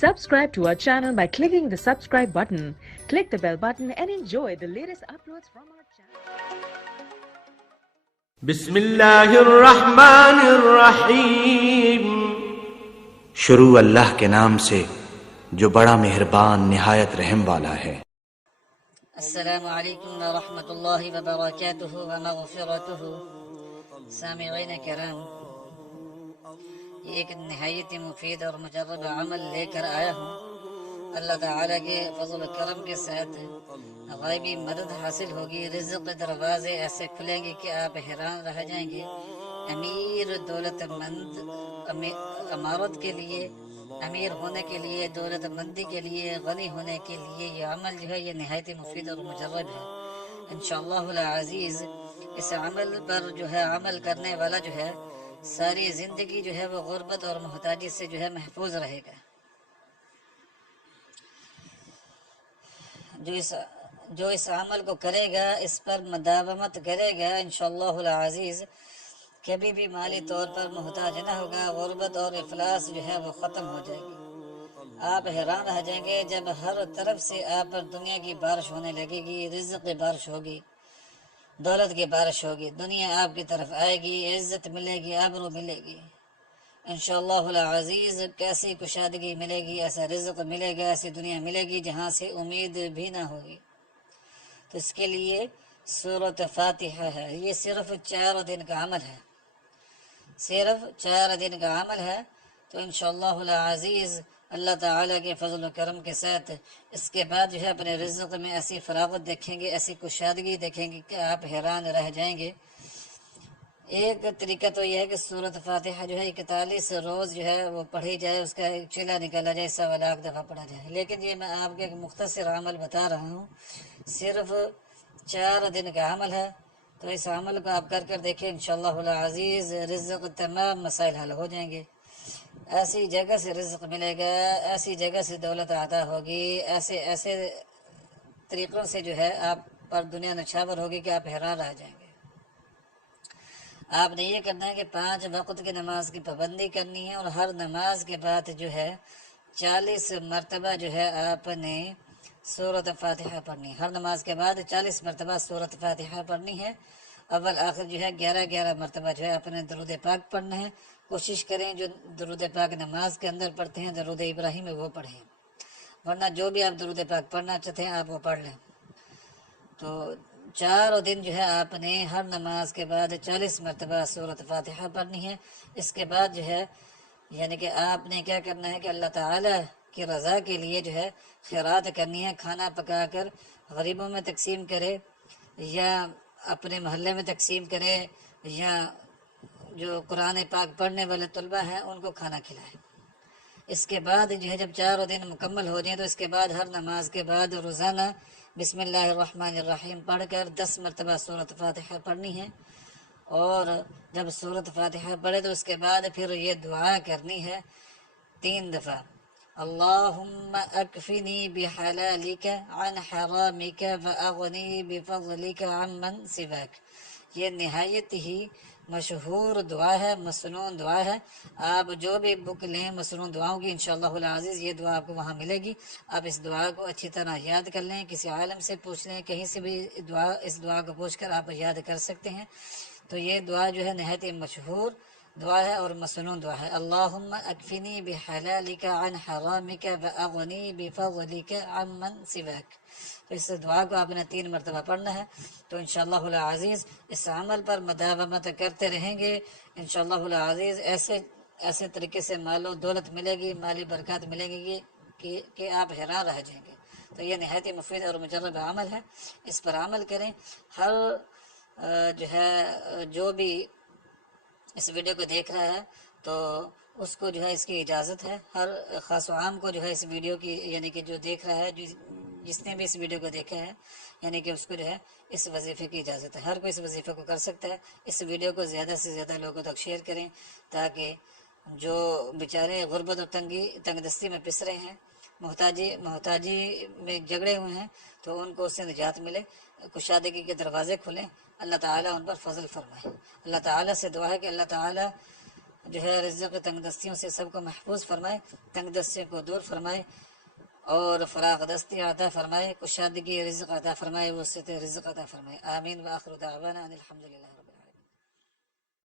Subscribe to our channel by clicking the subscribe button. Click the bell button and enjoy the latest uploads from our channel. بسم اللہ الرحمن الرحیم، شروع اللہ کے نام سے جو بڑا مہربان نہایت رحم والا ہے۔ السلام علیکم ورحمۃ اللہ وبرکاتہ ومغفرتہ۔ سامعین کرام، یہ ایک نہایت مفید اور مجرب عمل لے کر آیا ہوں۔ اللہ تعالیٰ کے فضل و کرم کے ساتھ غیبی مدد حاصل ہوگی، رزق دروازے ایسے کھلیں گے کہ آپ حیران رہ جائیں گے۔ امیر دولت مند امارت کے لیے، امیر ہونے کے لیے، دولت مندی کے لیے، غنی ہونے کے لیے یہ عمل جو ہے یہ نہایت مفید اور مجرب ہے۔ انشاءاللہ العزیز اس عمل پر جو ہے عمل کرنے والا جو ہے ساری زندگی جو ہے وہ غربت اور محتاجی سے جو ہے محفوظ رہے گا۔ جو اس عمل کو کرے گا، اس پر مداومت کرے گا، انشاءاللہ العزیز کبھی بھی مالی طور پر محتاج نہ ہوگا۔ غربت اور افلاس جو ہے وہ ختم ہو جائے گی۔ آپ حیران رہ جائیں گے جب ہر طرف سے آپ پر دنیا کی بارش ہونے لگے گی، رزق کی بارش ہوگی، دولت کی بارش ہوگی، دنیا آپ کی طرف آئے گی، عزت ملے گی، آبرو ملے گی۔ انشاءاللہ العزیز کیسی کشادگی ملے گی، ایسا رزق ملے گا، ایسی دنیا ملے گی جہاں سے امید بھی نہ ہوگی۔ تو اس کے لیے سورۃ فاتحہ ہے۔ یہ صرف 4 دن کا عمل ہے، صرف 4 دن کا عمل ہے۔ تو انشاءاللہ العزیز اللہ تعالیٰ کے فضل و کرم کے ساتھ اس کے بعد جو ہے اپنے رزق میں ایسی فراغت دیکھیں گے، ایسی کشادگی دیکھیں گے کہ آپ حیران رہ جائیں گے۔ ایک طریقہ تو یہ ہے کہ سورۃ فاتحہ جو ہے 41 روز جو ہے وہ پڑھی جائے، اس کا ایک چلا نکالا جائے، 100 لاکھ دفعہ پڑھا جائے۔ لیکن یہ میں آپ کو ایک مختصر عمل بتا رہا ہوں، صرف 4 دن کا عمل ہے۔ تو اس عمل کو آپ کر دیکھیں، انشاءاللہ العزیز رزق تمام مسائل حل ہو جائیں گے۔ ایسی جگہ سے رزق ملے گا، ایسی جگہ سے دولت عطا ہوگی، ایسے طریقوں سے جو ہے آپ پر دنیا نچھاور ہوگی کہ آپ حیران رہ جائیں گے۔ آپ نے یہ کرنا ہے کہ 5 وقت کی نماز کی پابندی کرنی ہے، اور ہر نماز کے بعد جو ہے 40 مرتبہ جو ہے آپ نے سورۃ فاتحہ پڑھنی ہے۔ ہر نماز کے بعد 40 مرتبہ سورۃ فاتحہ پڑھنی ہے۔ اول آخر جو ہے 11 مرتبہ جو ہے اپنے درود پاک پڑھنا ہے۔ کوشش کریں جو درود پاک نماز کے اندر پڑھتے ہیں، درود ابراہیم وہ پڑھیں، ورنہ جو بھی آپ درود پاک پڑھنا چاہتے ہیں آپ وہ پڑھ لیں۔ تو 4 دن جو ہے آپ نے ہر نماز کے بعد 40 مرتبہ سورۃ فاتحہ پڑھنی ہے۔ اس کے بعد جو ہے یعنی کہ آپ نے کیا کرنا ہے کہ اللہ تعالیٰ کی رضا کے لیے جو ہے خیرات کرنی ہے، کھانا پکا کر غریبوں میں تقسیم کرے، یا اپنے محلے میں تقسیم کرے، یا جو قرآن پاک پڑھنے والے طلبہ ہیں ان کو کھانا کھلائے۔ اس کے بعد جو ہے جب 4 دن مکمل ہو جائیں تو اس کے بعد ہر نماز کے بعد روزانہ بسم اللہ الرحمن الرحیم پڑھ کر 10 مرتبہ سورۃ فاتحہ پڑھنی ہے۔ اور جب سورۃ فاتحہ پڑھے تو اس کے بعد پھر یہ دعا کرنی ہے 3 دفعہ، اللہم اکفنی بحلالک عن حرامک واغنی بفضلک عمن سواک۔ یہ نہایت ہی مشہور دعا ہے، مسنون دعا ہے۔ آپ جو بھی بک لیں مسنون دعاؤں کی، انشاءاللہ العزیز یہ دعا آپ کو وہاں ملے گی۔ آپ اس دعا کو اچھی طرح یاد کر لیں، کسی عالم سے پوچھ لیں، کہیں سے بھی اس دعا کو پوچھ کر آپ یاد کر سکتے ہیں۔ تو یہ دعا جو ہے نہایت مشہور دعا ہے اور مسنون دعا ہے، اللہم اکفنی بحلالک عن حرامک واغنی بفضلک عمن سواک۔ تو اس دعا کو آپ نے 3 مرتبہ پڑھنا ہے۔ تو انشاءاللہ العزیز اس عمل پر مداومت کرتے رہیں گے، انشاءاللہ العزیز ایسے طریقے سے مال و دولت ملے گی، مالی برکات ملے گی کہ آپ حیران رہ جائیں گے۔ تو یہ نہایت مفید اور مجرب عمل ہے، اس پر عمل کریں۔ ہر جو ہے جو بھی اس ویڈیو کو دیکھ رہا ہے تو اس کو جو ہے اس کی اجازت ہے، ہر خاص و عام کو جو ہے اس ویڈیو کی یعنی کہ جو دیکھ رہا ہے، جس نے بھی اس ویڈیو کو دیکھا ہے، یعنی کہ اس کو جو ہے اس وظیفے کی اجازت ہے، ہر کوئی اس وظیفے کو کر سکتا ہے۔ اس ویڈیو کو زیادہ سے زیادہ لوگوں تک شیئر کریں تاکہ جو بیچارے غربت اور تنگ دستی میں پس رہے ہیں، محتاجی میں جگڑے ہوئے ہیں، تو ان کو اس سے نجات ملے، کشادگی کے دروازے کھلیں، اللہ تعالیٰ ان پر فضل فرمائے۔ اللہ تعالیٰ سے دعا ہے کہ اللہ تعالیٰ جو ہے رزق تنگ دستیوں سے سب کو محفوظ فرمائے، تنگ دستیوں کو دور فرمائے، اور فراغ دستی عطا فرمائے، کشادگی رزق عطا فرمائے، وسعت رزق عطا فرمائے. آمین. وآخر دعوانا ان الحمد للہ رب العالمین.